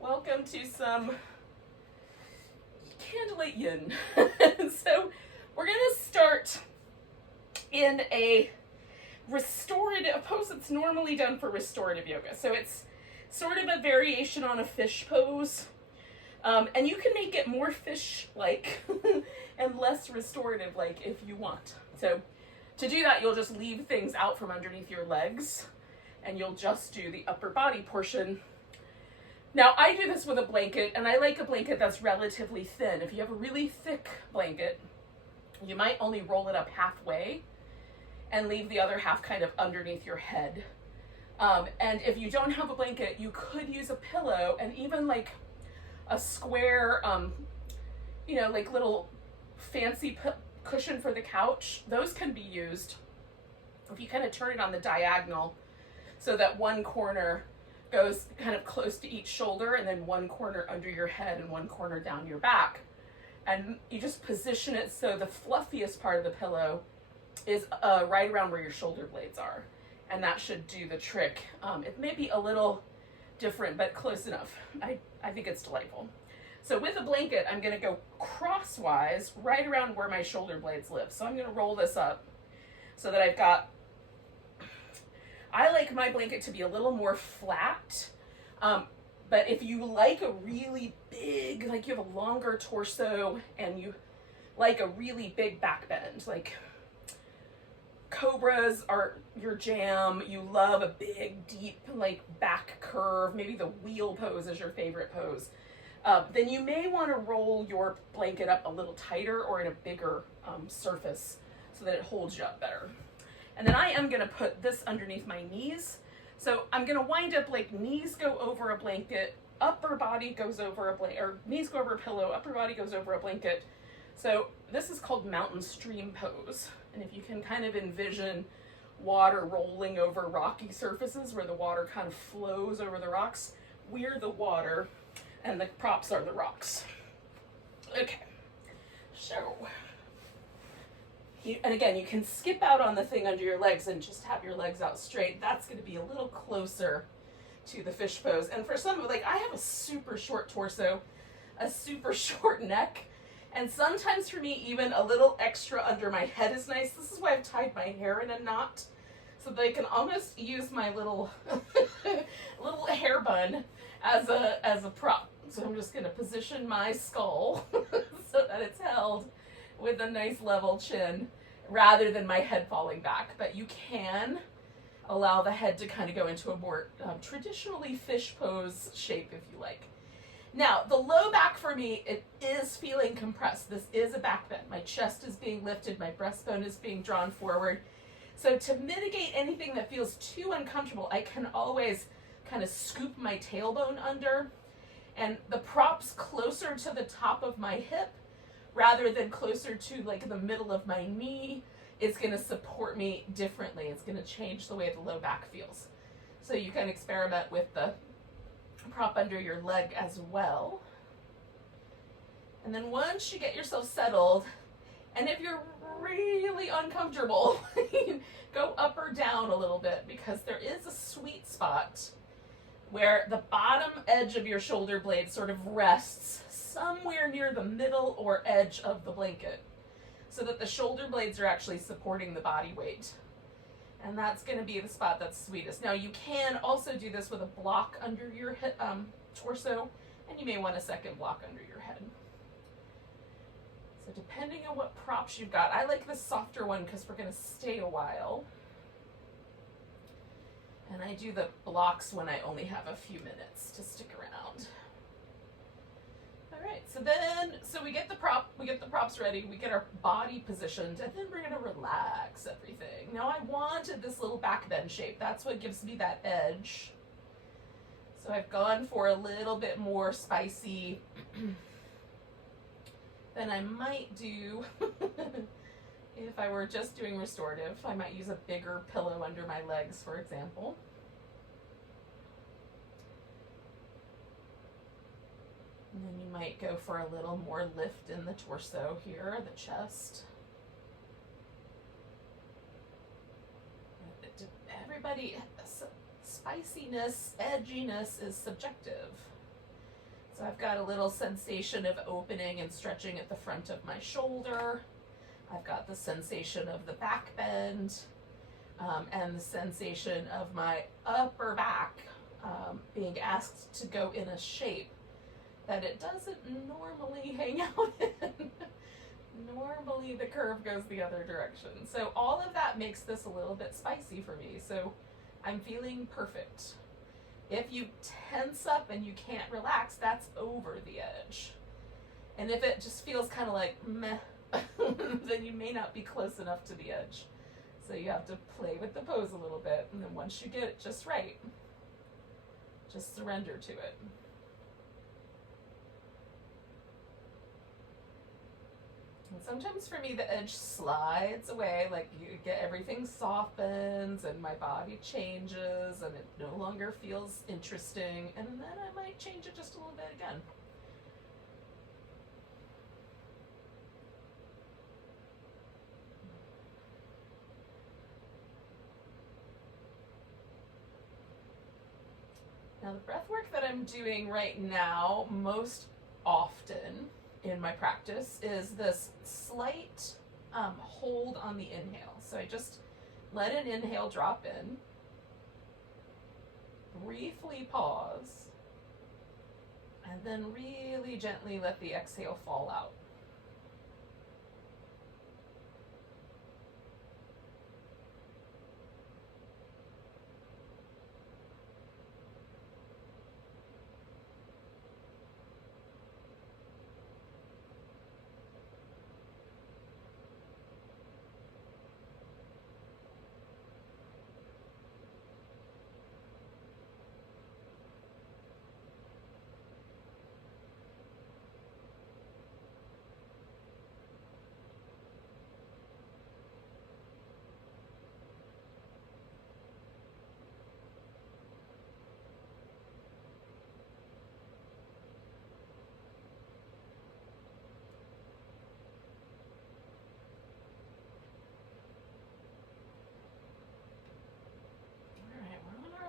Welcome to some Candlelight Yin. So we're going to start in a restorative pose that's normally done for restorative yoga. So it's sort of a variation on a fish pose. And you can make it more fish-like and less restorative-like if you want. So to do that, you'll just leave things out from underneath your legs and you'll just do the upper body portion. Now, I do this with a blanket, and I like a blanket that's relatively thin. If you have a really thick blanket, you might only roll it up halfway and leave the other half kind of underneath your head. And if you don't have a blanket, you could use a pillow and even like a square, like little fancy cushion for the couch. Those can be used if you kind of turn it on the diagonal so that one corner goes kind of close to each shoulder and then one corner under your head and one corner down your back. And you just position it so the fluffiest part of the pillow is right around where your shoulder blades are. And that should do the trick. It may be a little different, but close enough. I think it's delightful. So with a blanket, I'm gonna go crosswise right around where my shoulder blades live. So I'm gonna roll this up so that I like my blanket to be a little more flat, but if you like a really big, like you have a longer torso and you like a really big back bend, like cobras are your jam, you love a big, deep, like back curve, maybe the wheel pose is your favorite pose, then you may want to roll your blanket up a little tighter or in a bigger surface so that it holds you up better. And then I am going to put this underneath my knees. So I'm going to wind up like knees go over a blanket, upper body goes over a blanket, or knees go over a pillow, upper body goes over a blanket. So this is called mountain stream pose. And if you can kind of envision water rolling over rocky surfaces where the water kind of flows over the rocks, we're the water and the props are the rocks. Okay, so... and again, you can skip out on the thing under your legs and just have your legs out straight. That's going to be a little closer to the fish pose. And for some, like I have a super short torso, a super short neck, and sometimes for me, even a little extra under my head is nice. This is why I've tied my hair in a knot, so that I can almost use my little little hair bun as a prop. So I'm just going to position my skull so that it's held with a nice level chin rather than my head falling back. But you can allow the head to kind of go into a more traditionally fish pose shape if you like. Now, the low back for me, it is feeling compressed. This is a back bend. My chest is being lifted, my breastbone is being drawn forward. So to mitigate anything that feels too uncomfortable, I can always kind of scoop my tailbone under and the props closer to the top of my hip rather than closer to like the middle of my knee, it's going to support me differently. It's going to change the way the low back feels. So you can experiment with the prop under your leg as well. And then once you get yourself settled, and if you're really uncomfortable, go up or down a little bit because there is a sweet spot where the bottom edge of your shoulder blade sort of rests somewhere near the middle or edge of the blanket so that the shoulder blades are actually supporting the body weight. And that's going to be the spot that's sweetest. Now you can also do this with a block under your torso, and you may want a second block under your head. So depending on what props you've got, I like the softer one because we're going to stay a while. And I do the blocks when I only have a few minutes to stick around. All right, so we get the props ready, we get our body positioned, and then we're gonna relax everything. Now I wanted this little back bend shape. That's what gives me that edge. So I've gone for a little bit more spicy than I might do if I were just doing restorative. I might use a bigger pillow under my legs, for example. And then you might go for a little more lift in the torso here, the chest. Everybody, spiciness, edginess is subjective. So I've got a little sensation of opening and stretching at the front of my shoulder. I've got the sensation of the back bend, and the sensation of my upper back being asked to go in a shape that it doesn't normally hang out in. Normally the curve goes the other direction. So all of that makes this a little bit spicy for me. So I'm feeling perfect. If you tense up and you can't relax, that's over the edge. And if it just feels kind of like meh, then you may not be close enough to the edge. So you have to play with the pose a little bit, and then once you get it just right, just surrender to it. And sometimes for me the edge slides away, like you get everything softens and my body changes and it no longer feels interesting, and then I might change it just a little bit again. Now the breath work that I'm doing right now most often in my practice is this slight hold on the inhale. So I just let an inhale drop in, briefly pause, and then really gently let the exhale fall out.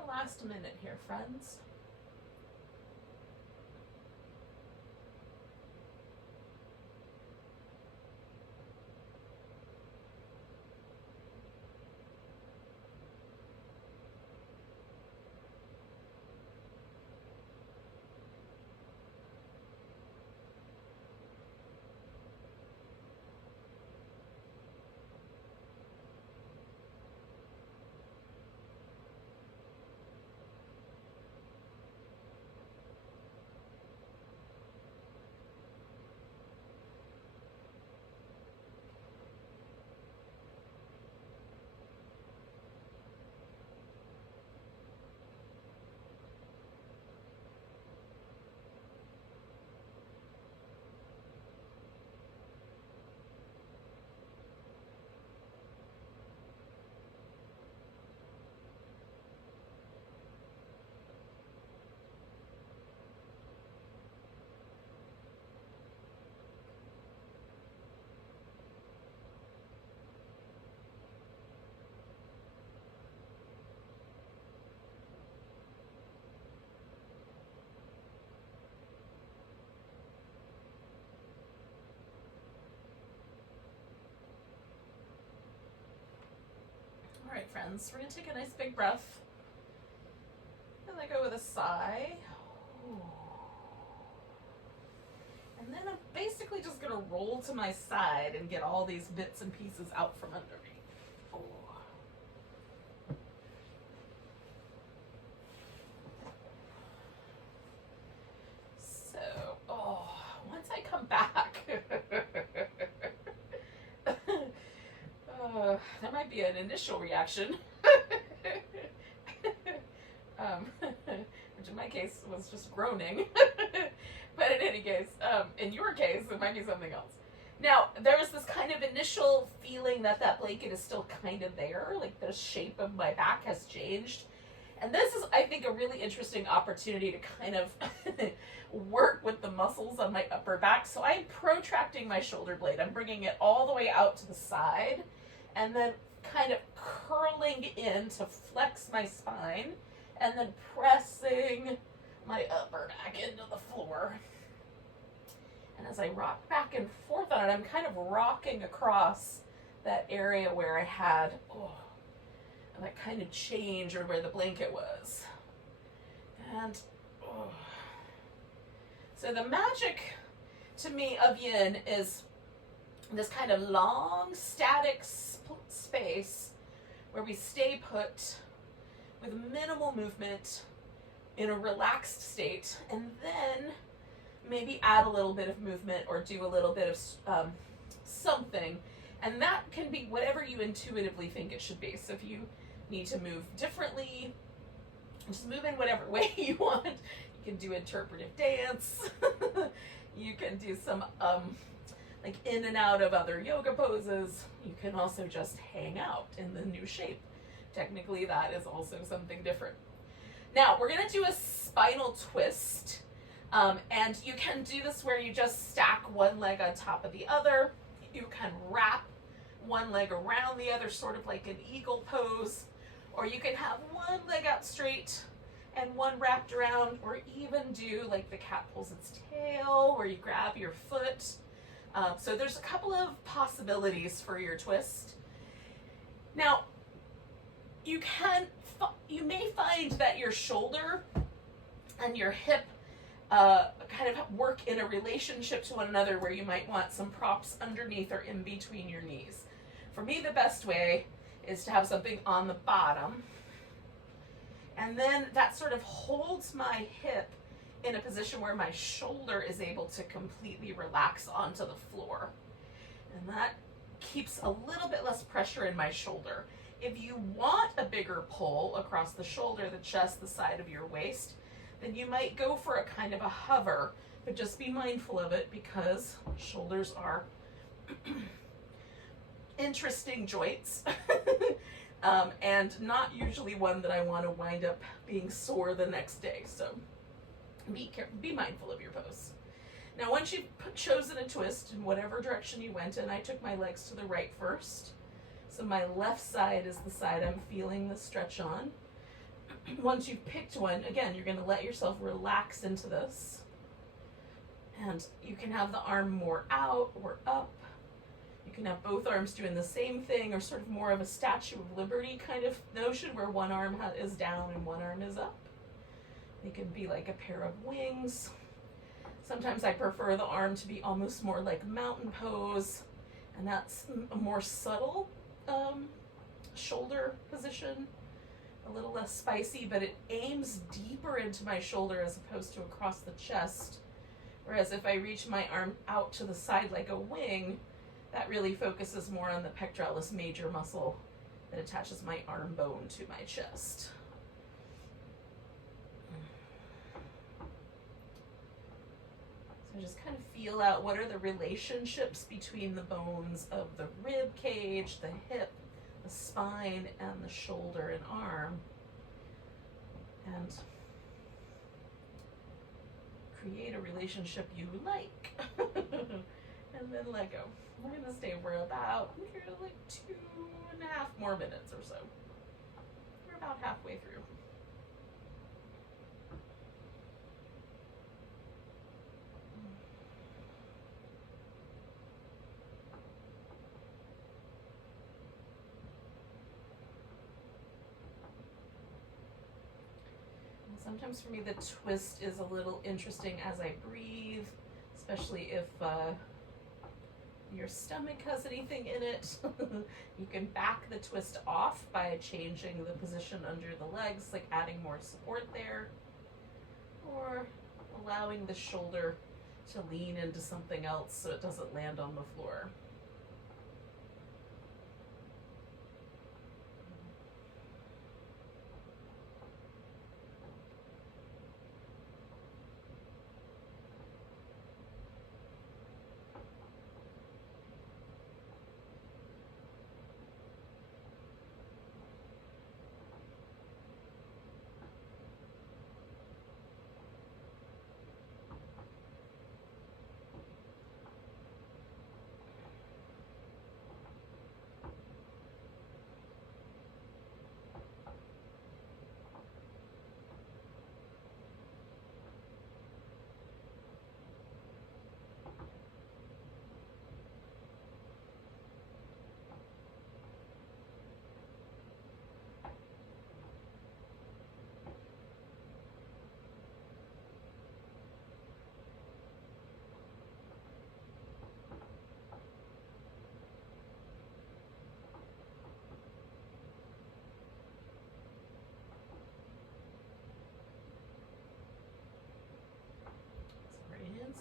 Last minute here, friends. All right, friends, we're gonna take a nice big breath and let go with a sigh. And then I'm basically just gonna roll to my side and get all these bits and pieces out from under me. So, once I come back, there might be an initial reaction, which in my case was just groaning. But in any case, in your case, it might be something else. Now, there's this kind of initial feeling that that blanket is still kind of there, like the shape of my back has changed. And this is, I think, a really interesting opportunity to kind of work with the muscles on my upper back. So I'm protracting my shoulder blade. I'm bringing it all the way out to the side and then kind of curling in to flex my spine and then pressing my upper back into the floor. And as I rock back and forth on it, I'm kind of rocking across that area where I had that kind of change, or where the blanket was. And so the magic to me of yin is this kind of long static space where we stay put with minimal movement in a relaxed state, and then maybe add a little bit of movement or do a little bit of something, and that can be whatever you intuitively think it should be. So if you need to move differently, just move in whatever way you want. You can do interpretive dance. You can do some like in and out of other yoga poses. You can also just hang out in the new shape. Technically, that is also something different. Now, we're going to do a spinal twist. And you can do this where you just stack one leg on top of the other. You can wrap one leg around the other, sort of like an eagle pose. Or you can have one leg out straight and one wrapped around, or even do like the cat pulls its tail, where you grab your foot. So there's a couple of possibilities for your twist. Now, you may find that your shoulder and your hip kind of work in a relationship to one another, where you might want some props underneath or in between your knees. For me, the best way is to have something on the bottom, and then that sort of holds my hip in a position where my shoulder is able to completely relax onto the floor, and that keeps a little bit less pressure in my shoulder. If you want a bigger pull across the shoulder, the chest, the side of your waist, then you might go for a kind of a hover, but just be mindful of it, because shoulders are interesting joints and not usually one that I want to wind up being sore the next day. So be careful, be mindful of your pose. Now, once you've chosen a twist in whatever direction you went in, I took my legs to the right first. So my left side is the side I'm feeling the stretch on. Once you've picked one, again, you're going to let yourself relax into this. And you can have the arm more out or up. You can have both arms doing the same thing, or sort of more of a Statue of Liberty kind of notion, where one arm is down and one arm is up. They can be like a pair of wings. Sometimes I prefer the arm to be almost more like mountain pose, and that's a more subtle shoulder position. A little less spicy, but it aims deeper into my shoulder as opposed to across the chest. Whereas if I reach my arm out to the side like a wing, that really focuses more on the pectoralis major muscle that attaches my arm bone to my chest. So just kind of feel out, what are the relationships between the bones of the rib cage, the hip, the spine, and the shoulder and arm, and create a relationship you like. And then let go. We're going to stay for about like 2.5 more minutes or so. We're about halfway through. Sometimes for me the twist is a little interesting as I breathe, especially if your stomach has anything in it. You can back the twist off by changing the position under the legs, like adding more support there, or allowing the shoulder to lean into something else so it doesn't land on the floor.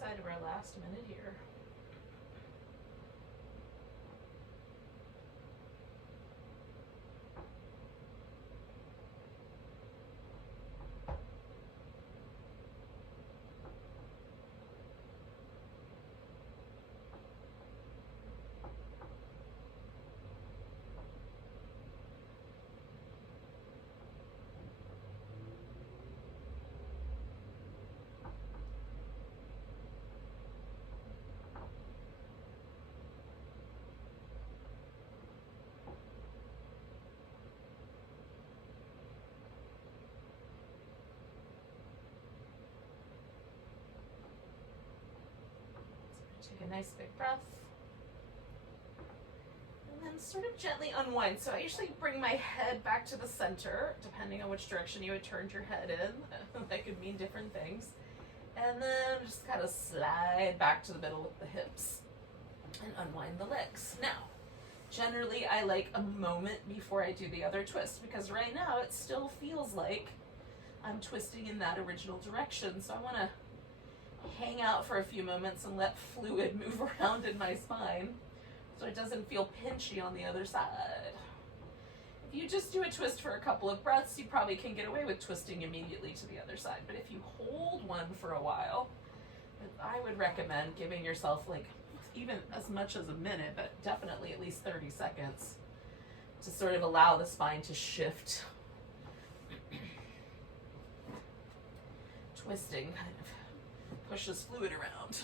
side of our last minute here. Take a nice big breath. And then sort of gently unwind. So I usually bring my head back to the center, depending on which direction you had turned your head in. That could mean different things. And then just kind of slide back to the middle with the hips and unwind the legs. Now, generally I like a moment before I do the other twist, because right now it still feels like I'm twisting in that original direction. So I want to hang out for a few moments and let fluid move around in my spine so it doesn't feel pinchy on the other side. If you just do a twist for a couple of breaths, you probably can get away with twisting immediately to the other side. But if you hold one for a while, I would recommend giving yourself like even as much as a minute, but definitely at least 30 seconds to sort of allow the spine to shift. Twisting kind of pushes fluid around.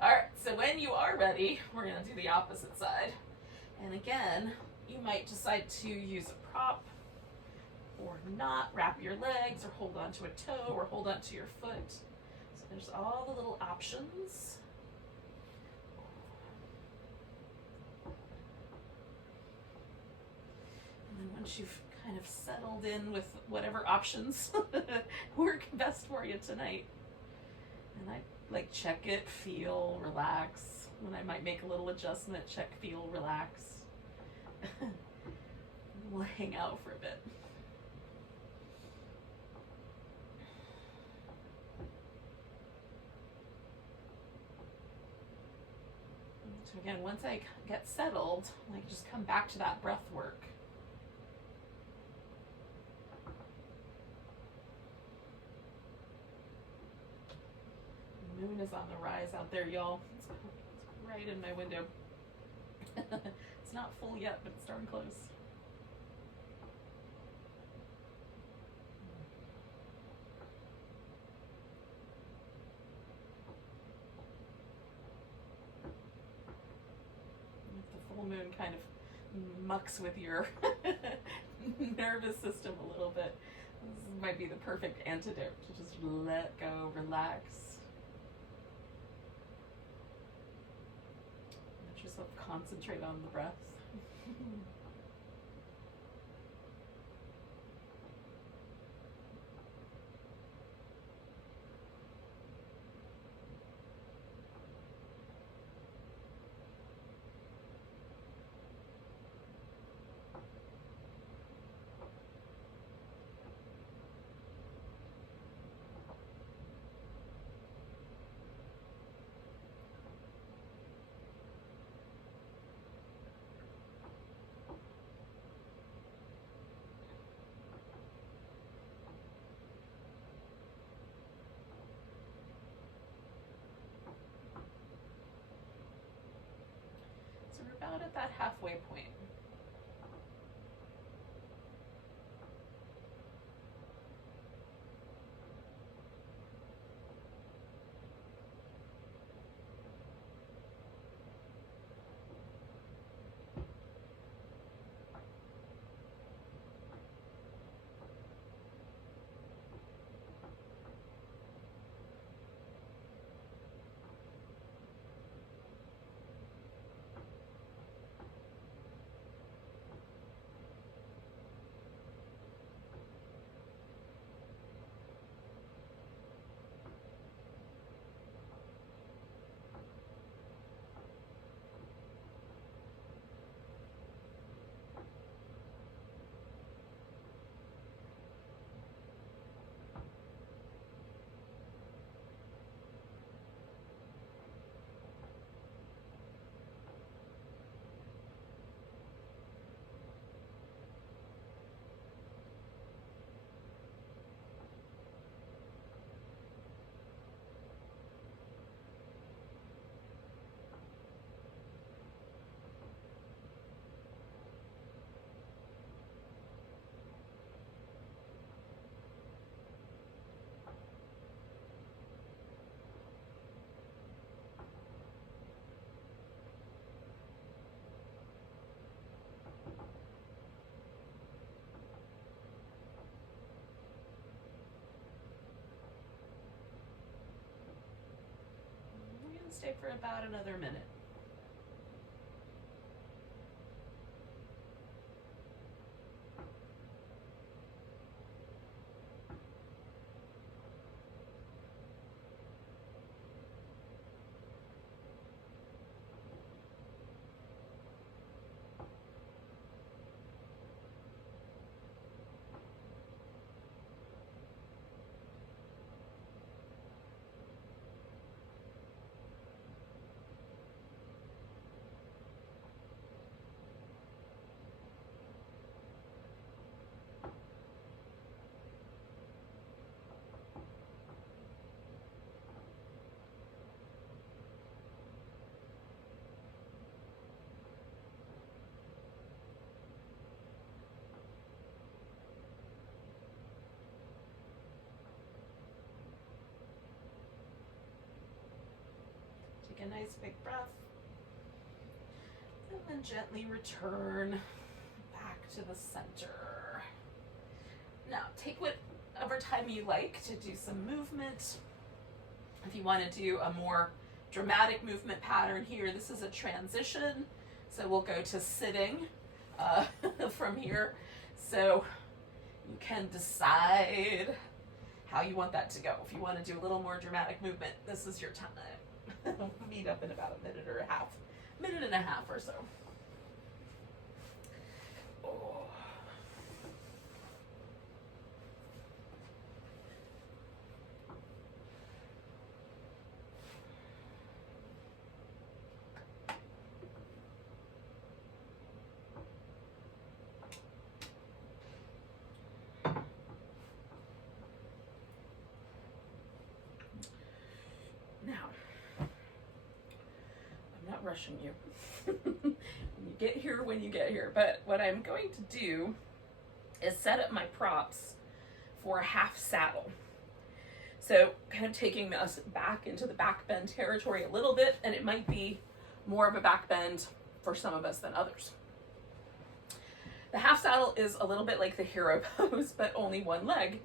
All right, so when you are ready, we're gonna do the opposite side. And again, you might decide to use a prop or not, wrap your legs or hold onto a toe or hold onto your foot. So there's all the little options. And then once you've kind of settled in with whatever options work best for you tonight, and I like check it, feel, relax. When I might make a little adjustment, check, feel, relax. We'll hang out for a bit. So again, once I get settled, like just come back to that breath work. The moon is on the rise out there, y'all. It's right in my window. It's not full yet, but it's darn close. The full moon kind of mucks with your nervous system a little bit. This might be the perfect antidote to just let go, relax. Let yourself concentrate on the breath. So we're about at that halfway point. stay for about another minute. Take a nice big breath, and then gently return back to the center. Now, take whatever time you like to do some movement. If you want to do a more dramatic movement pattern here, this is a transition. So we'll go to sitting from here. So you can decide how you want that to go. If you want to do a little more dramatic movement, this is your time. We'll meet up in about a minute and a half or so. Oh. Now, I'm not rushing you. You get here when you get here, but what I'm going to do is set up my props for a half saddle. So kind of taking us back into the back bend territory a little bit, and it might be more of a back bend for some of us than others. The half saddle is a little bit like the hero pose, but only one leg.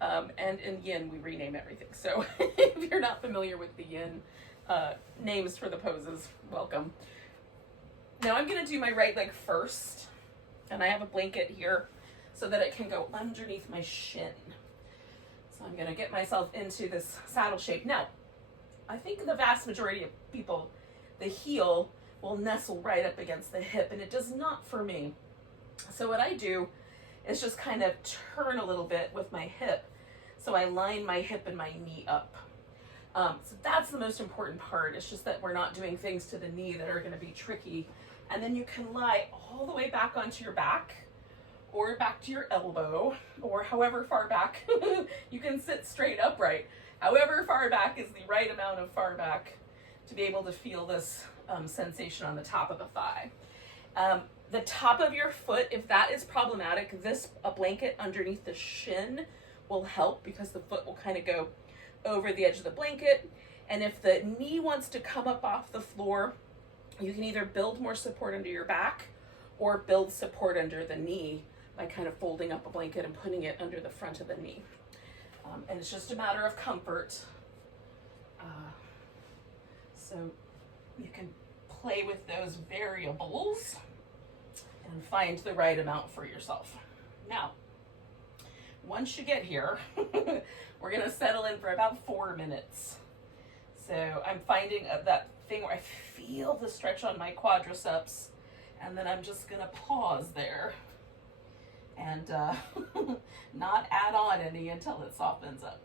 And in yin, we rename everything. So if you're not familiar with the yin names for the poses, welcome. Now I'm going to do my right leg first, and I have a blanket here so that it can go underneath my shin. So I'm going to get myself into this saddle shape. Now, I think the vast majority of people, the heel will nestle right up against the hip, and it does not for me. So what I do is just kind of turn a little bit with my hip. So I line my hip and my knee up. So that's the most important part. It's just that we're not doing things to the knee that are going to be tricky. And then you can lie all the way back onto your back, or back to your elbow, or however far back. You can sit straight upright. However far back is the right amount of far back to be able to feel this sensation on the top of the thigh. The top of your foot, if that is problematic, a blanket underneath the shin will help, because the foot will kind of go over the edge of the blanket. And if the knee wants to come up off the floor, you can either build more support under your back or build support under the knee by kind of folding up a blanket and putting it under the front of the knee. And it's just a matter of comfort. So you can play with those variables and find the right amount for yourself. Now, once you get here, we're gonna settle in for about 4 minutes. So I'm finding that thing where I feel the stretch on my quadriceps, and then I'm just gonna pause there and not add on any until it softens up.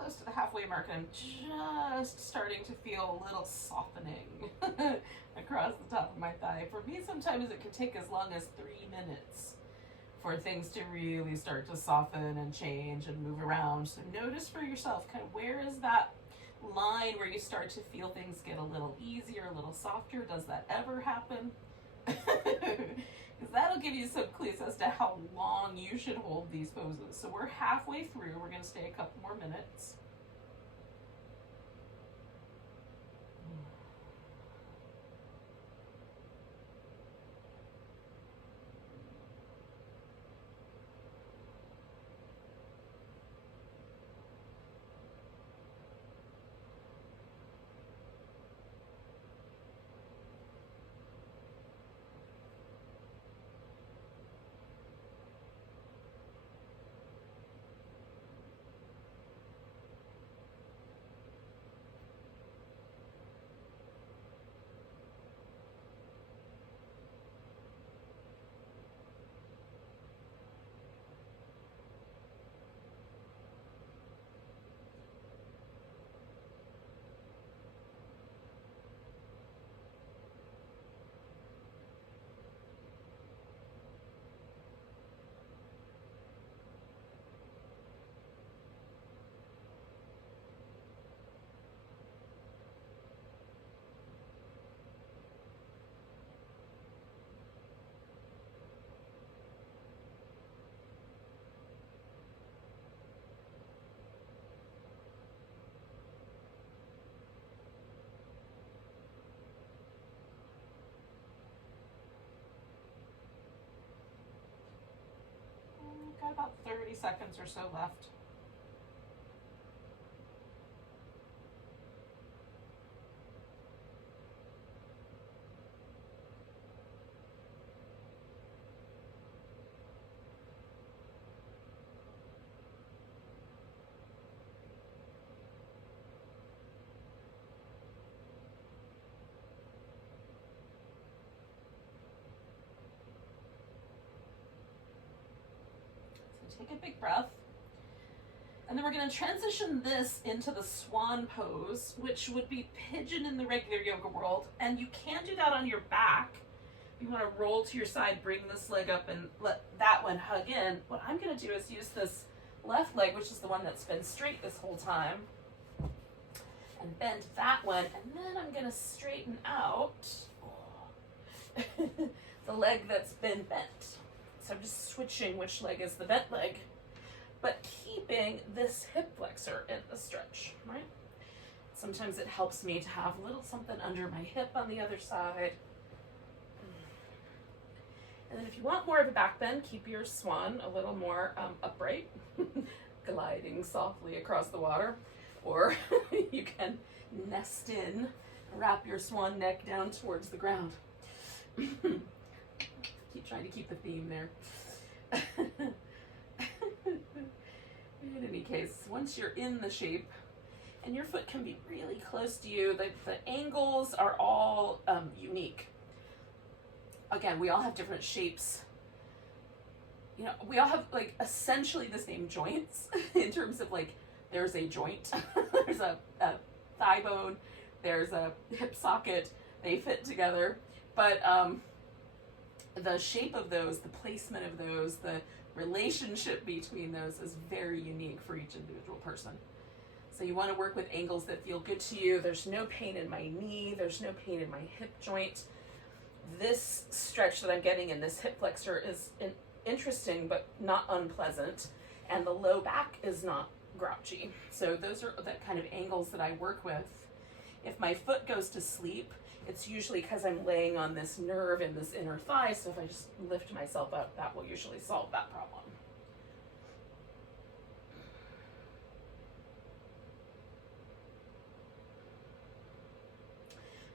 close to the halfway mark, and I'm just starting to feel a little softening across the top of my thigh. For me, sometimes it could take as long as 3 minutes for things to really start to soften and change and move around. So notice for yourself, kind of where is that line where you start to feel things get a little easier, a little softer? Does that ever happen? Because that'll give you some clues as to how long you should hold these poses. So we're halfway through. We're going to stay a couple more minutes. Got about 30 seconds or so left. Take a big breath. And then we're going to transition this into the Swan Pose, which would be pigeon in the regular yoga world. And you can do that on your back. You want to roll to your side, bring this leg up, and let that one hug in. What I'm going to do is use this left leg, which is the one that's been straight this whole time, and bend that one. And then I'm going to straighten out the leg that's been bent. So I'm just switching which leg is the bent leg, but keeping this hip flexor in the stretch, right? Sometimes it helps me to have a little something under my hip on the other side. And then if you want more of a back bend, keep your swan a little more upright, gliding softly across the water. Or you can nest in, wrap your swan neck down towards the ground. Keep trying to keep the theme there. In any case, once you're in the shape, and your foot can be really close to you, the angles are all unique. Again, we all have different shapes. You know, we all have like essentially the same joints in terms of like, there's a joint, there's a thigh bone, there's a hip socket, they fit together. But the shape of those, the placement of those, the relationship between those is very unique for each individual person. So you want to work with angles that feel good to you. There's no pain in my knee, there's no pain in my hip joint. This stretch that I'm getting in this hip flexor is interesting but not unpleasant, and the low back is not grouchy. So those are the kind of angles that I work with. If my foot goes to sleep, it's usually because I'm laying on this nerve in this inner thigh, so if I just lift myself up, that will usually solve that problem.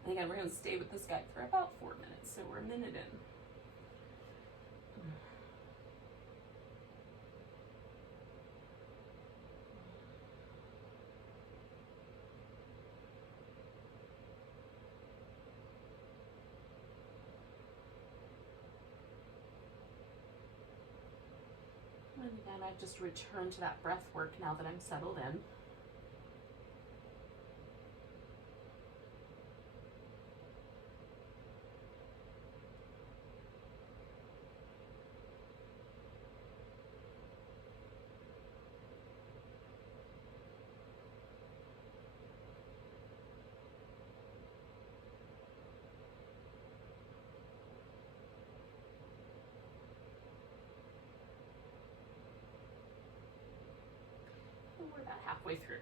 And again, we're going to stay with this guy for about 4 minutes, so we're a minute in. And again, I've just returned to that breath work now that I'm settled in. halfway through.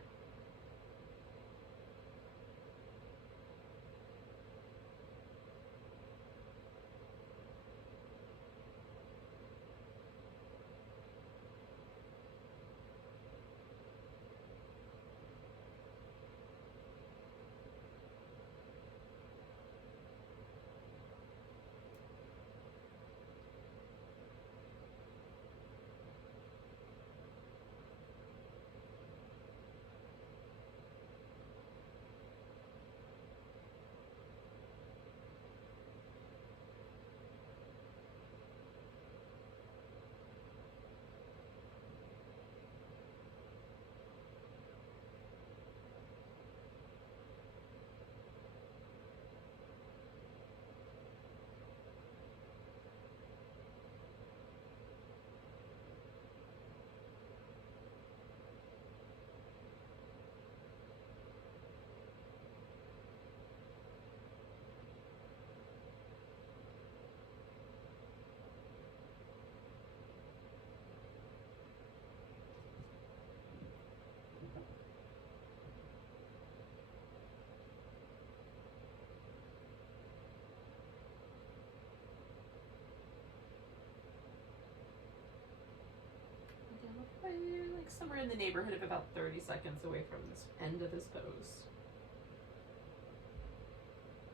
Like somewhere in the neighborhood of about 30 seconds away from this end of this pose.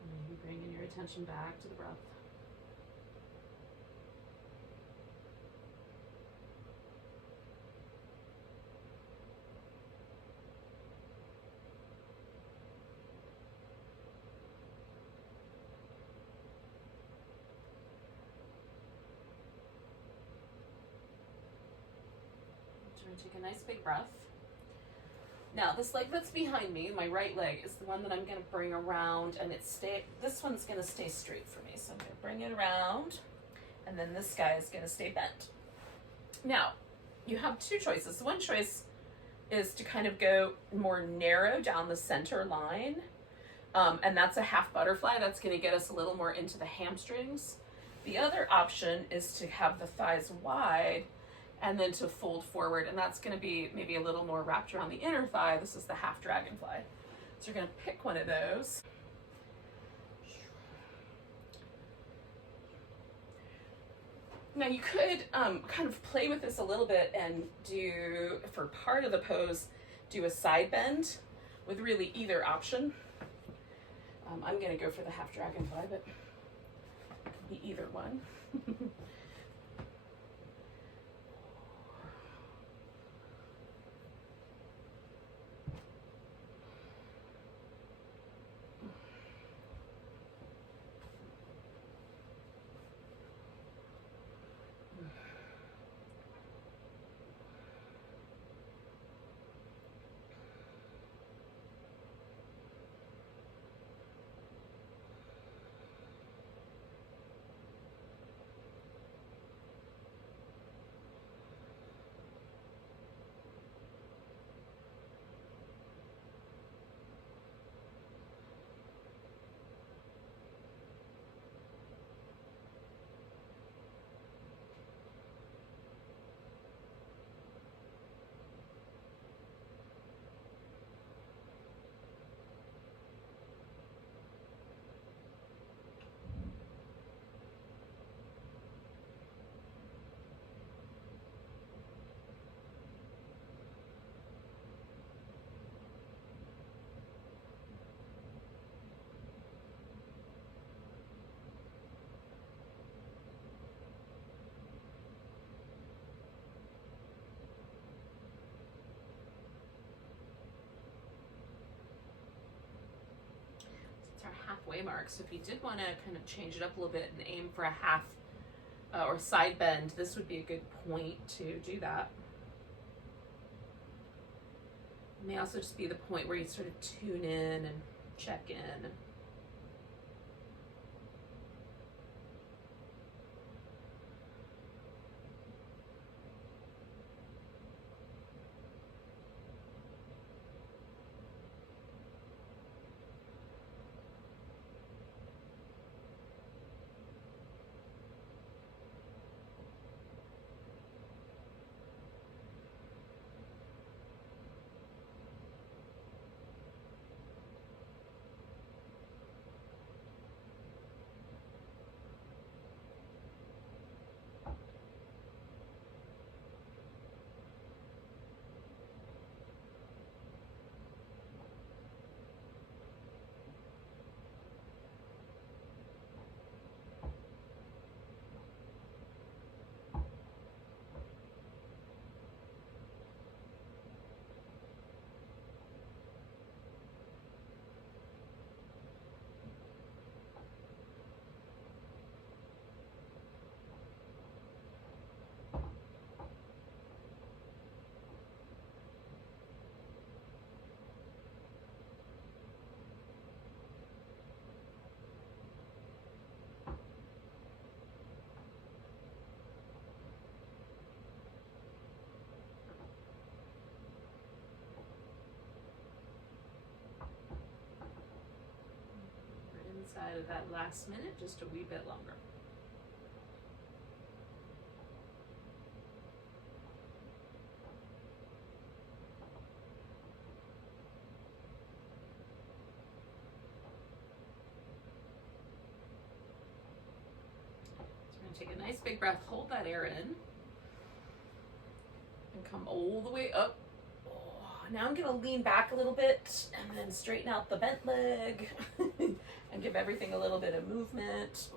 And maybe bringing your attention back to the breath. Take a nice big breath. Now this leg that's behind me, my right leg, is the one that I'm going to bring around, and this one's going to stay straight for me. So I'm going to bring it around, and then this guy is going to stay bent. Now, you have two choices. One choice is to kind of go more narrow down the center line, and that's a half butterfly. That's going to get us a little more into the hamstrings. The other option is to have the thighs wide and then to fold forward, and that's going to be maybe a little more wrapped around the inner thigh. This is the half dragonfly. So you're going to pick one of those. Now you could kind of play with this a little bit and do, for part of the pose, do a side bend with really either option. I'm going to go for the half dragonfly, but it could be either one. Our halfway mark. So if you did want to kind of change it up a little bit and aim for a half or side bend, this would be a good point to do that. It may also just be the point where you sort of tune in and check in. side of that last minute, just a wee bit longer. Take a nice big breath, hold that air in, and come all the way up. Oh, now I'm gonna lean back a little bit and then straighten out the bent leg and give everything a little bit of movement.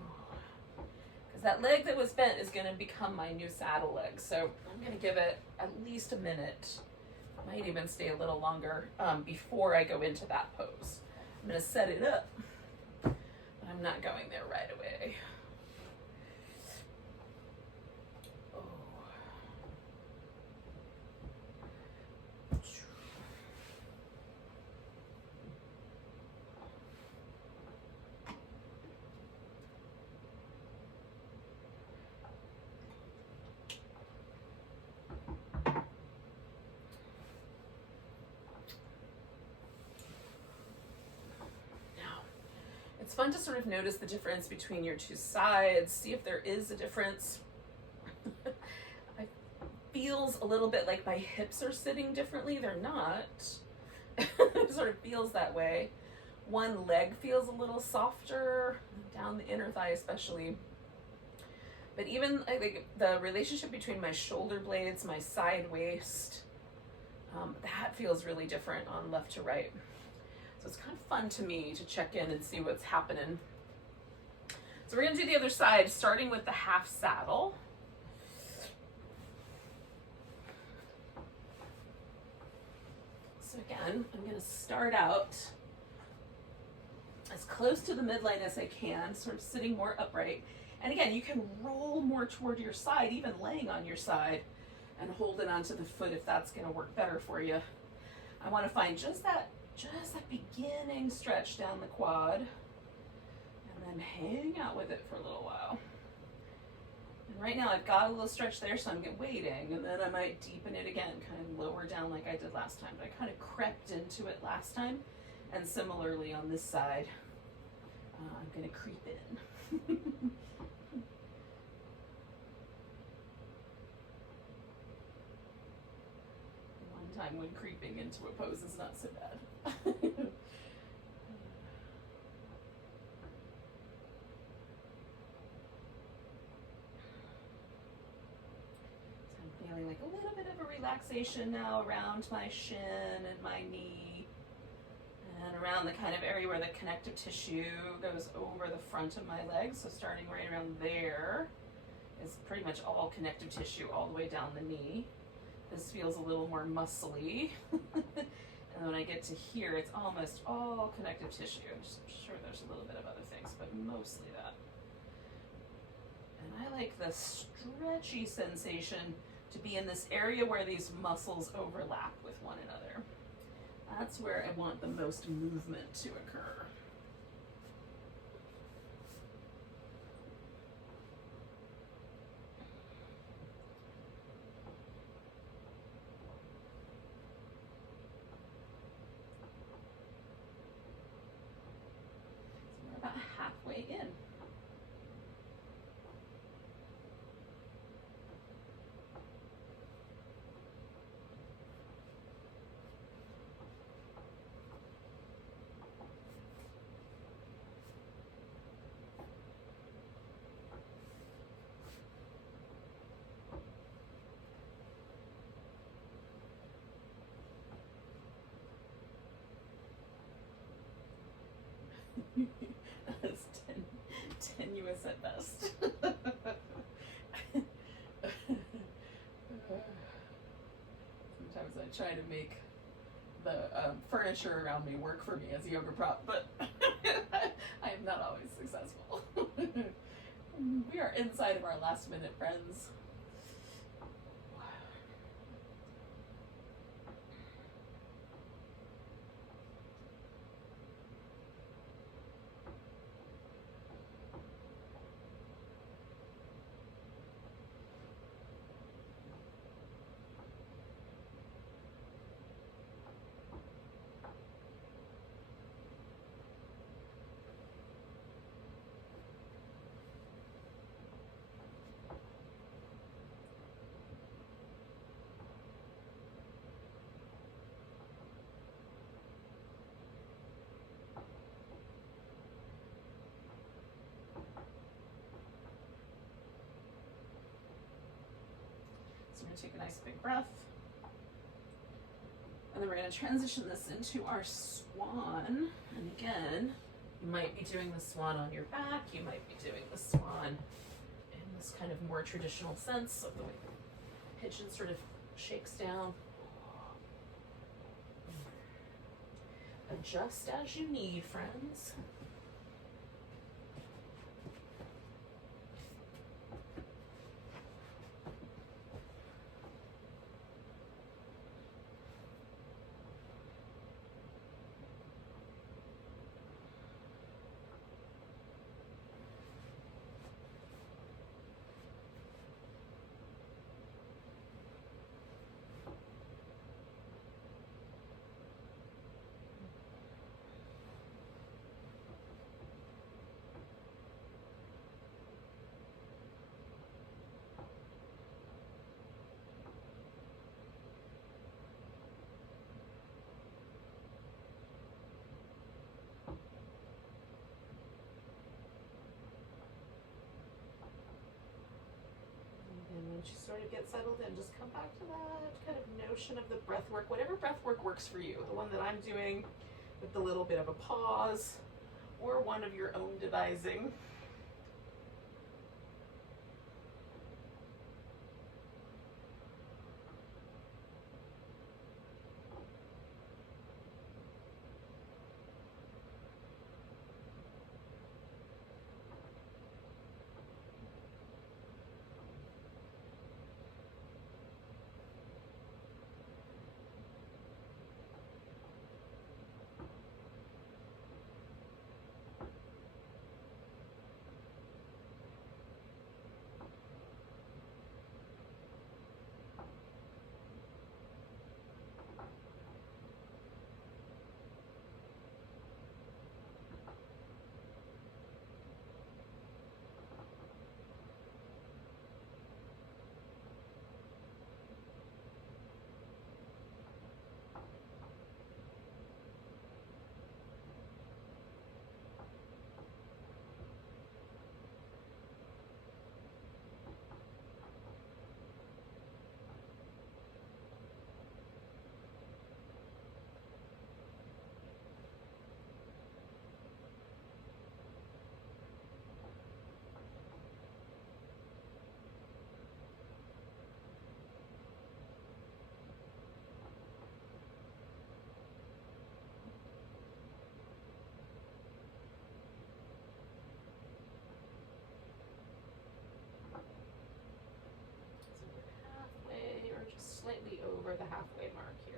Because that leg that was bent is gonna become my new saddle leg. So I'm gonna give it at least a minute. Might even stay a little longer before I go into that pose. I'm gonna set it up, but I'm not going there right away. It's fun to sort of notice the difference between your two sides, see if there is a difference. It feels a little bit like my hips are sitting differently. They're not. It sort of feels that way. One leg feels a little softer, down the inner thigh especially. But even I think the relationship between my shoulder blades, my side waist, that feels really different on left to right. So it's kind of fun to me to check in and see what's happening. So we're gonna do the other side, starting with the half saddle. So again, I'm gonna start out as close to the midline as I can, sort of sitting more upright. And again, you can roll more toward your side, even laying on your side, and hold it onto the foot if that's gonna work better for you. I wanna find just that beginning stretch down the quad, and then hang out with it for a little while. And right now I've got a little stretch there, so I'm waiting, and then I might deepen it again, kind of lower down like I did last time. But I kind of crept into it last time, and similarly on this side, I'm gonna creep in. Time when creeping into a pose is not so bad. So I'm feeling like a little bit of a relaxation now around my shin and my knee, and around the kind of area where the connective tissue goes over the front of my legs. So starting right around there is pretty much all connective tissue all the way down the knee. This feels a little more muscly. And when I get to here, it's almost all connective tissue. I'm sure there's a little bit of other things, but mostly that. And I like the stretchy sensation to be in this area where these muscles overlap with one another. That's where I want the most movement to occur. About halfway in. That's tenuous at best. Sometimes I try to make the furniture around me work for me as a yoga prop, but I am not always successful. We are inside of our last minute, friends. So I'm going to take a nice big breath. And then we're going to transition this into our swan. And again, you might be doing the swan on your back. You might be doing the swan in this kind of more traditional sense of the way the pigeon sort of shakes down. Adjust as you need, friends. Once you sort of get settled in, just come back to that kind of notion of the breath work, whatever breath work works for you. The one that I'm doing with the little bit of a pause, or one of your own devising. Slightly over the halfway mark here.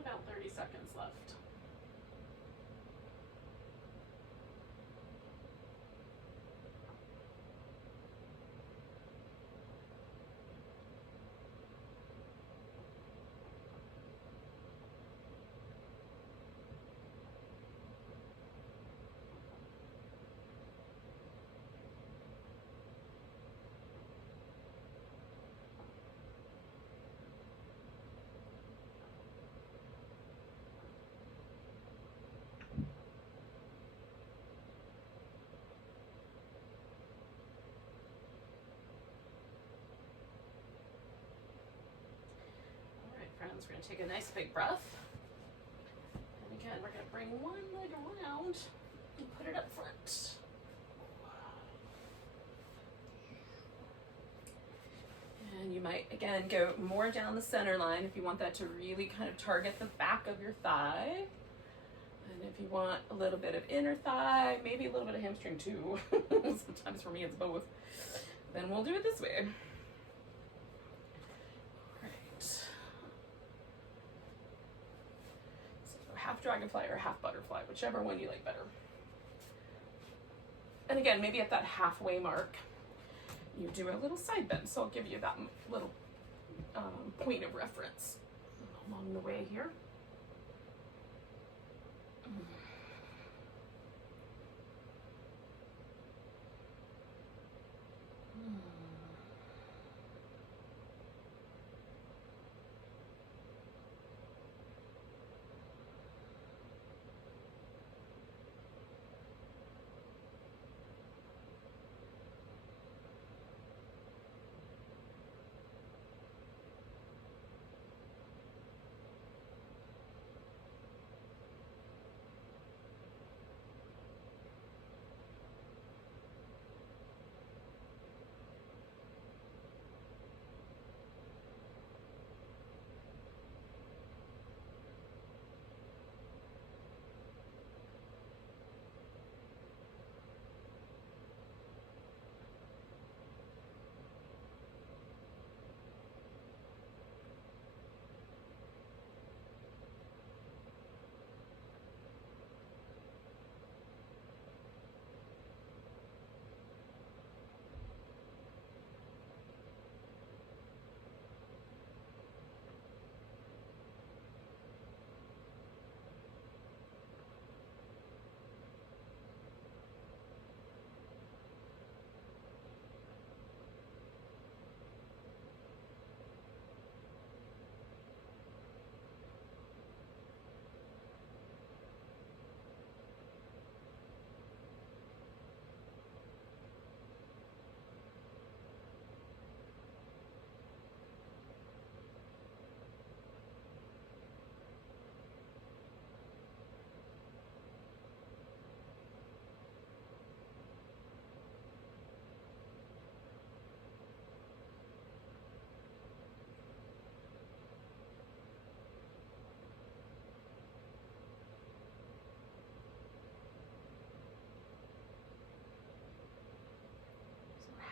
About 30 seconds left. So we're gonna take a nice big breath. And again, we're gonna bring one leg around and put it up front. And you might, again, go more down the center line if you want that to really kind of target the back of your thigh. And if you want a little bit of inner thigh, maybe a little bit of hamstring too. Sometimes for me it's both. Then we'll do it this way. Right. So half dragonfly or half butterfly, whichever one you like better. And again, maybe at that halfway mark, you do a little side bend. So I'll give you that little point of reference along the way here.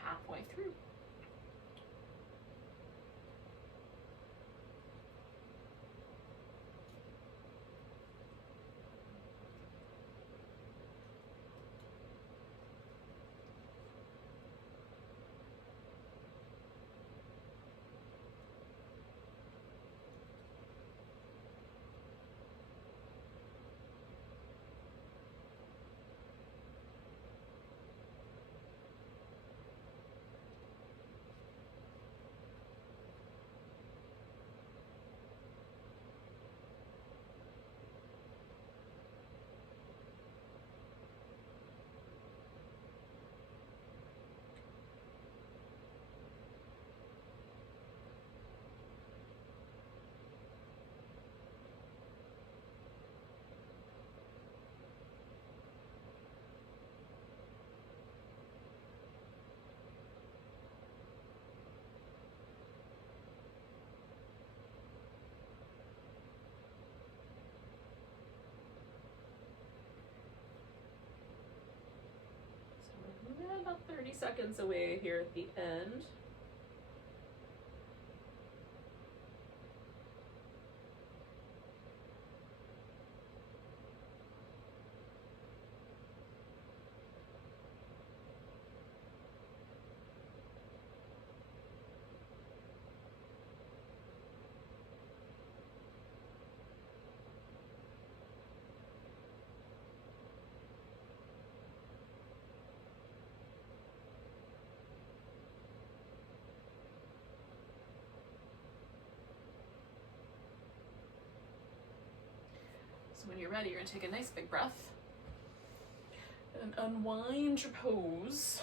Halfway through. About 30 seconds away here at the end. So when you're ready, you're going to take a nice big breath and unwind your pose.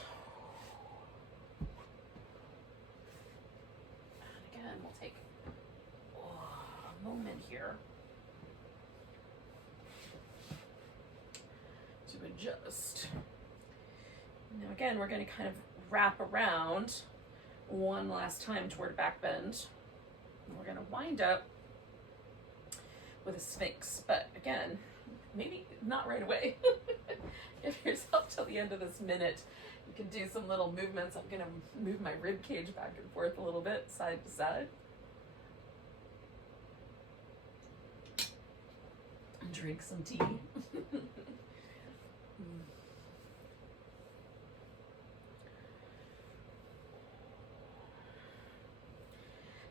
And again, we'll take in here to adjust. Now again, we're going to kind of wrap around one last time toward back bend. And we're going to wind up with a Sphinx, but again, maybe not right away. Give yourself till the end of this minute. You can do some little movements. I'm going to move my rib cage back and forth a little bit, side to side. And drink some tea.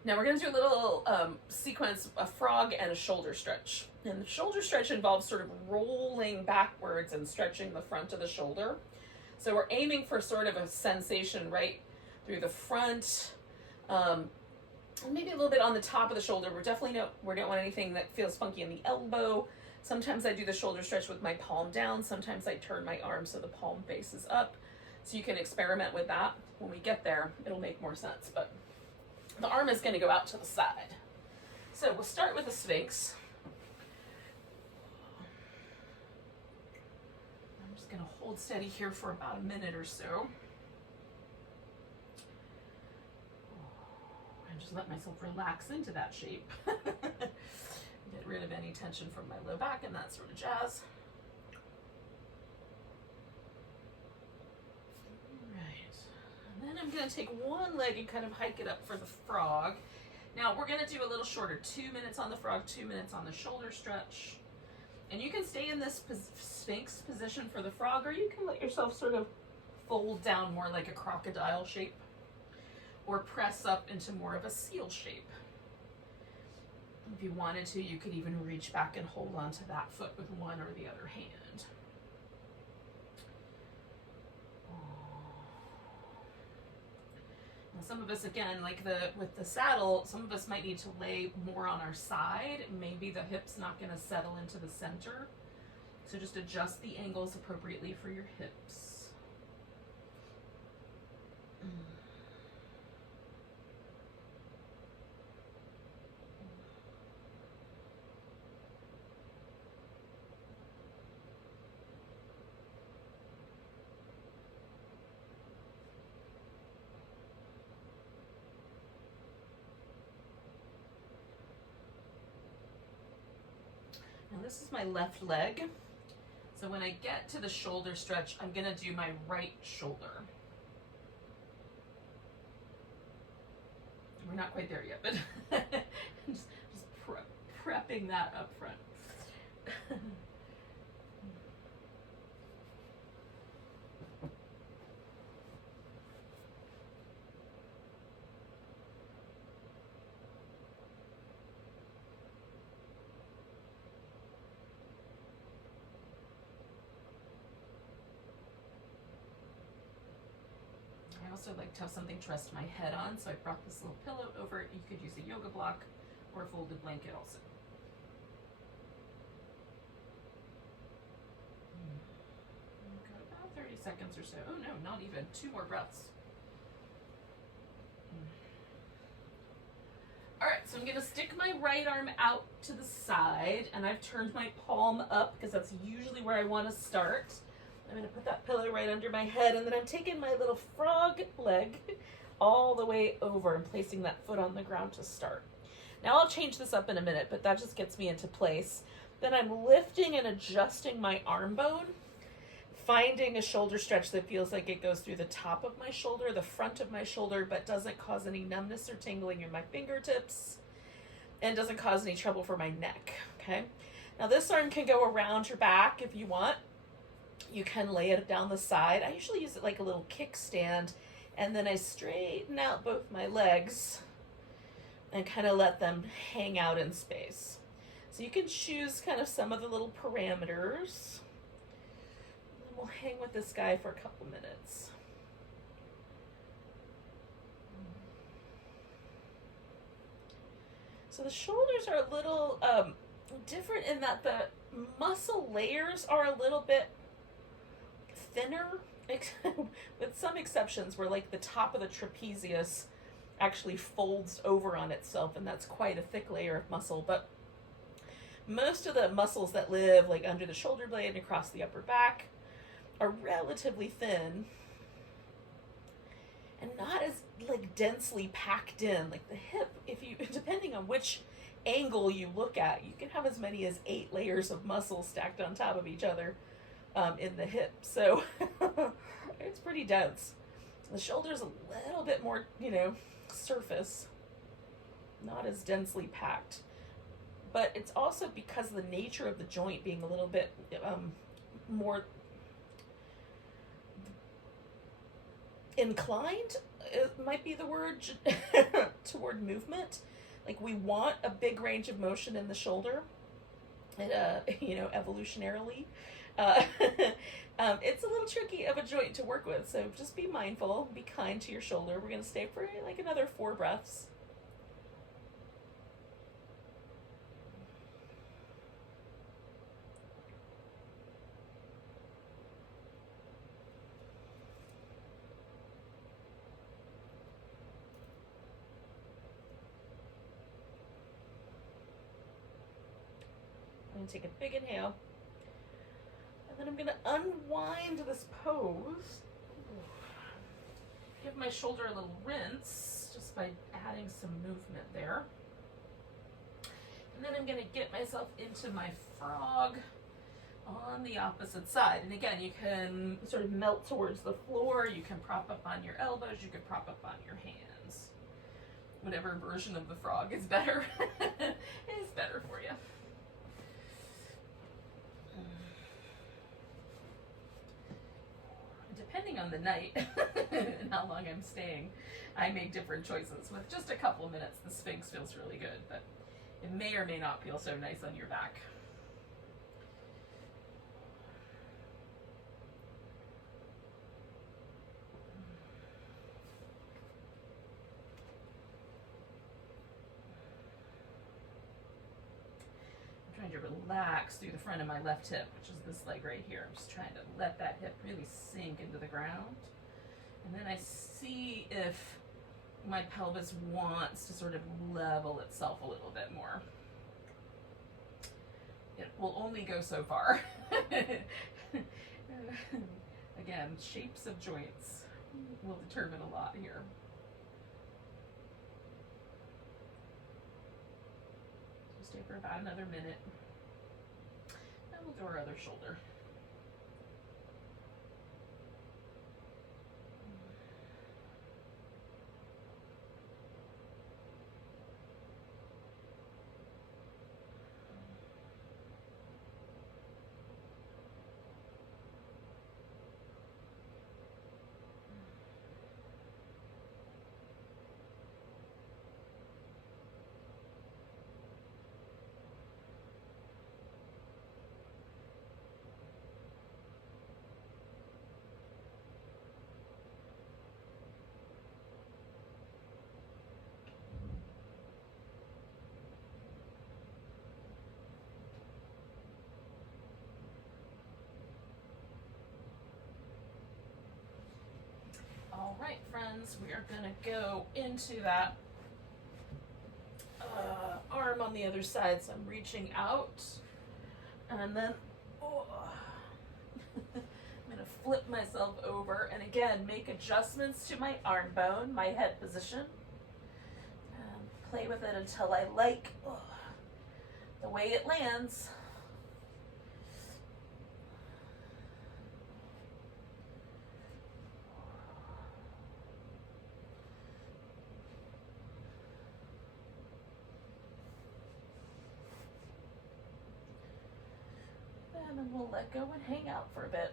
Now we're going to do a little sequence, a frog and a shoulder stretch. And the shoulder stretch involves sort of rolling backwards and stretching the front of the shoulder. So we're aiming for sort of a sensation right through the front, and maybe a little bit on the top of the shoulder. We don't want anything that feels funky in the elbow. Sometimes I do the shoulder stretch with my palm down. Sometimes I turn my arm so the palm faces up. So you can experiment with that. When we get there, it'll make more sense. But the arm is going to go out to the side. So we'll start with the Sphinx. I'm just going to hold steady here for about a minute or so. And just let myself relax into that shape. Get rid of any tension from my low back and that sort of jazz. And then I'm going to take one leg and kind of hike it up for the frog. Now we're going to do a little shorter, 2 minutes on the frog, 2 minutes on the shoulder stretch. And you can stay in this Sphinx position for the frog, or you can let yourself sort of fold down more like a crocodile shape, or press up into more of a seal shape. If you wanted to, you could even reach back and hold onto that foot with one or the other hand. Some of us, again, like with the saddle, some of us might need to lay more on our side. Maybe the hip's not going to settle into the center. So just adjust the angles appropriately for your hips. Now this is my left leg. So when I get to the shoulder stretch, I'm going to do my right shoulder. We're not quite there yet, but just prepping that up front. I also like to have something to rest my head on, so I brought this little pillow over it. You could use a yoga block or a folded blanket also. Got about 30 seconds or so. Oh no, not even. 2 more breaths. Alright, so I'm going to stick my right arm out to the side, and I've turned my palm up because that's usually where I want to start. I'm going to put that pillow right under my head, and then I'm taking my little frog leg all the way over and placing that foot on the ground to start. Now I'll change this up in a minute, but that just gets me into place. Then I'm lifting and adjusting my arm bone, finding a shoulder stretch that feels like it goes through the top of my shoulder, the front of my shoulder, but doesn't cause any numbness or tingling in my fingertips, and doesn't cause any trouble for my neck, okay? Now this arm can go around your back if you want. You can lay it down the side. I usually use it like a little kickstand, and then I straighten out both my legs and kind of let them hang out in space. So you can choose kind of some of the little parameters. And we'll hang with this guy for a couple minutes. So the shoulders are a little different in that the muscle layers are a little bit thinner, with some exceptions where like the top of the trapezius actually folds over on itself, and that's quite a thick layer of muscle. But most of the muscles that live like under the shoulder blade and across the upper back are relatively thin and not as like densely packed in. Like the hip, if you, depending on which angle you look at, you can have as many as 8 layers of muscle stacked on top of each other in the hip. So it's pretty dense. The shoulder's a little bit more, surface, not as densely packed. But it's also because of the nature of the joint being a little bit more inclined, it might be the word, toward movement. Like we want a big range of motion in the shoulder, and, evolutionarily. It's a little tricky of a joint to work with, so just be mindful, be kind to your shoulder. We're going to stay for like another 4 breaths. I'm going to take a big inhale. And then I'm going to unwind this pose. Give my shoulder a little rinse just by adding some movement there. And then I'm going to get myself into my frog on the opposite side. And again, you can sort of melt towards the floor. You can prop up on your elbows. You can prop up on your hands. Whatever version of the frog is better is better for you. Depending on the night and how long I'm staying, I make different choices. With just a couple of minutes, the Sphinx feels really good, but it may or may not feel so nice on your back. I'm trying to relax through the front of my left hip, which is this leg right here. I'm just trying to let that hip really sink into the ground. And then I see if my pelvis wants to sort of level itself a little bit more. It will only go so far. Again, shapes of joints will determine a lot here. So stay for about another minute. And we'll do our other shoulder. All right, friends, we are going to go into that arm on the other side. So I'm reaching out, and then I'm going to flip myself over, and again, make adjustments to my arm bone, my head position. Play with it until I like the way it lands. And then we'll let go and hang out for a bit.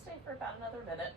stay for about another minute.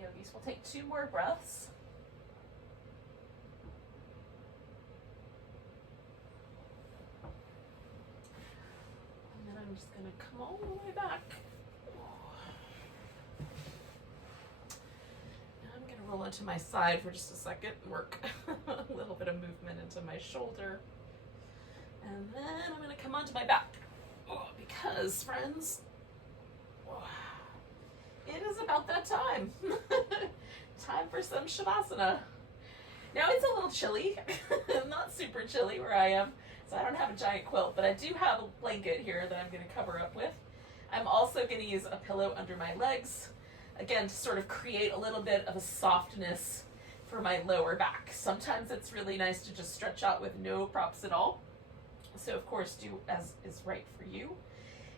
Yogis, we'll take 2 more breaths. And then I'm just going to come all the way back. Now I'm going to roll onto my side for just a second and work a little bit of movement into my shoulder. And then I'm going to come onto my back. Because, friends, it is about that time. Time for some Savasana. Now it's a little chilly, not super chilly where I am, so I don't have a giant quilt, but I do have a blanket here that I'm going to cover up with. I'm also going to use a pillow under my legs, again, to sort of create a little bit of a softness for my lower back. Sometimes it's really nice to just stretch out with no props at all. So of course, do as is right for you.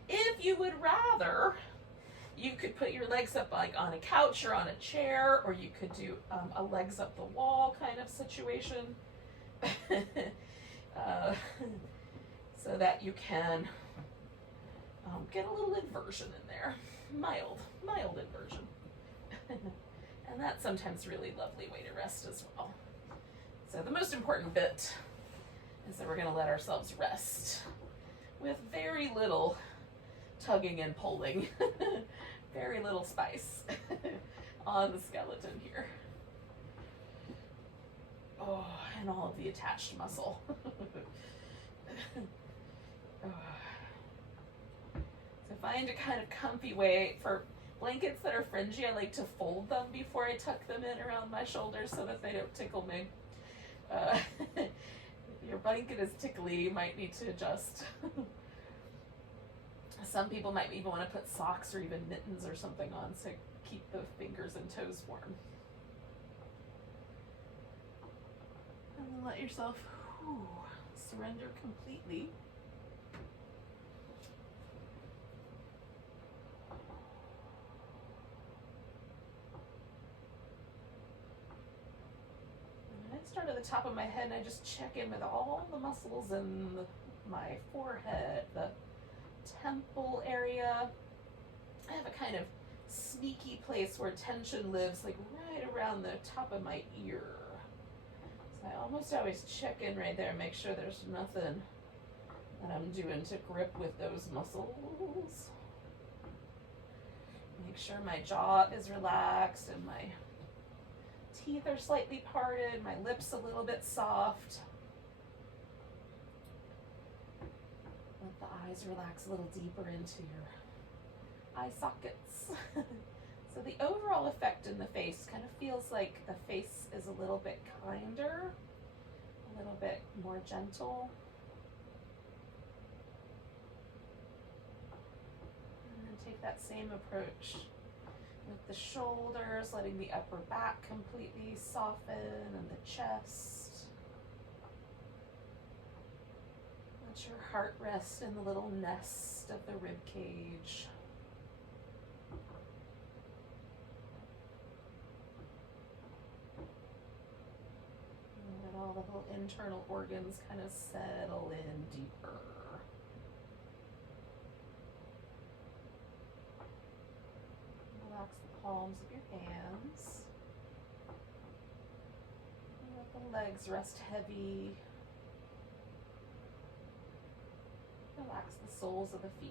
If you would rather, you could put your legs up like on a couch or on a chair, or you could do a legs up the wall kind of situation. So that you can get a little inversion in there. Mild inversion. And that's sometimes a really lovely way to rest as well. So the most important bit is that we're going to let ourselves rest with very little tugging and pulling. Very little spice on the skeleton here. Oh, and all of the attached muscle. Oh. So find a kind of comfy way. For blankets that are fringy, I like to fold them before I tuck them in around my shoulders so that they don't tickle me. If your blanket is tickly, you might need to adjust. Some people might even want to put socks or even mittens or something on to keep the fingers and toes warm. And then let yourself surrender completely. And I start at the top of my head and I just check in with all the muscles in my forehead, the temple area. I have a kind of sneaky place where tension lives, like right around the top of my ear. So I almost always check in right there and make sure there's nothing that I'm doing to grip with those muscles. Make sure my jaw is relaxed and my teeth are slightly parted, my lips a little bit soft. Let the eyes relax a little deeper into your eye sockets. So the overall effect in the face kind of feels like the face is a little bit kinder, a little bit more gentle. And then take that same approach with the shoulders, letting the upper back completely soften and the chest. Let your heart rest in the little nest of the rib cage. And let all the little internal organs kind of settle in deeper. Relax the palms of your hands. And let the legs rest heavy. Relax the soles of the feet.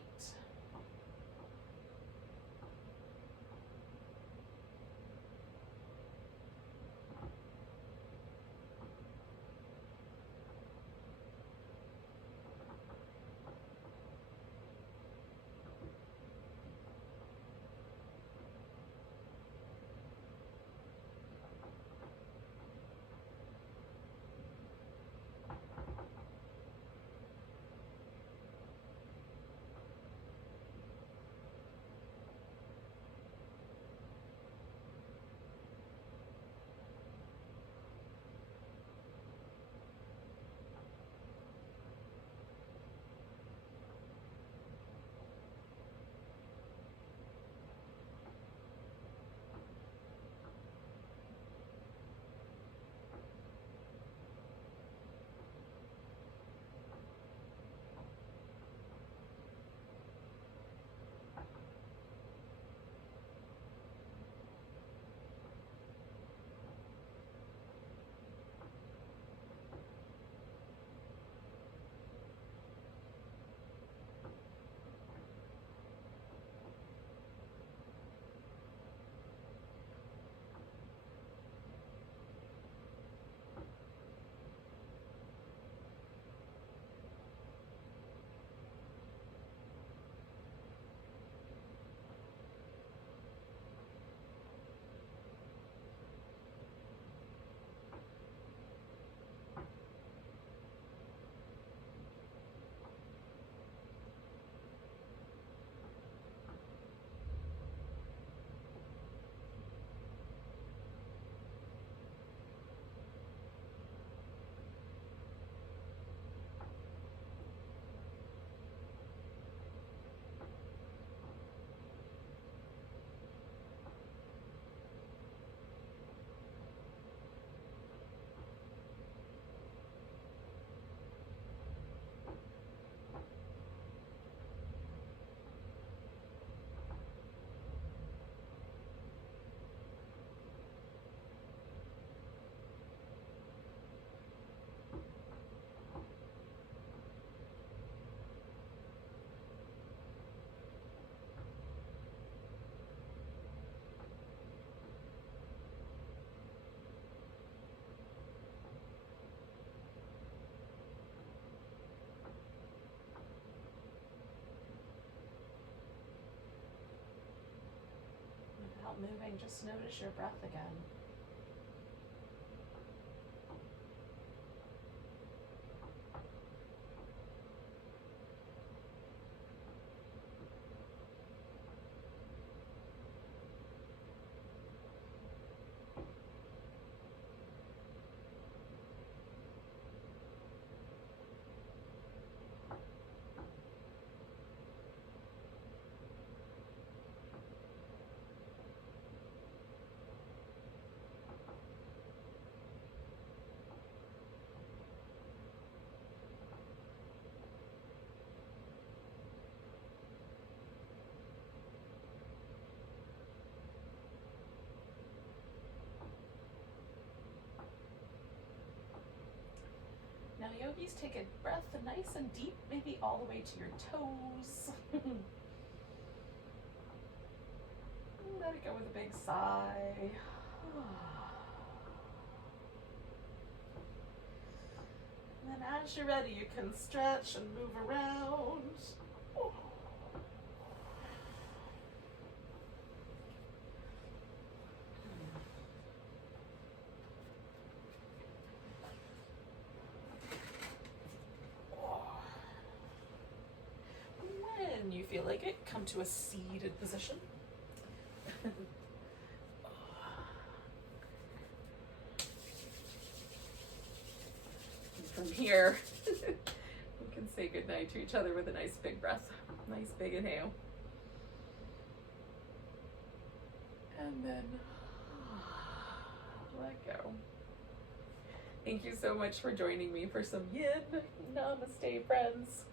without moving, just notice your breath again. Now yogis, take a breath nice and deep, maybe all the way to your toes. Let it go with a big sigh. And then as you're ready, you can stretch and move around. When you feel like it, come to a seated position. And from here, we can say goodnight to each other with a nice big breath. Nice big inhale. And then let go. Thank you so much for joining me for some yin. Namaste, friends.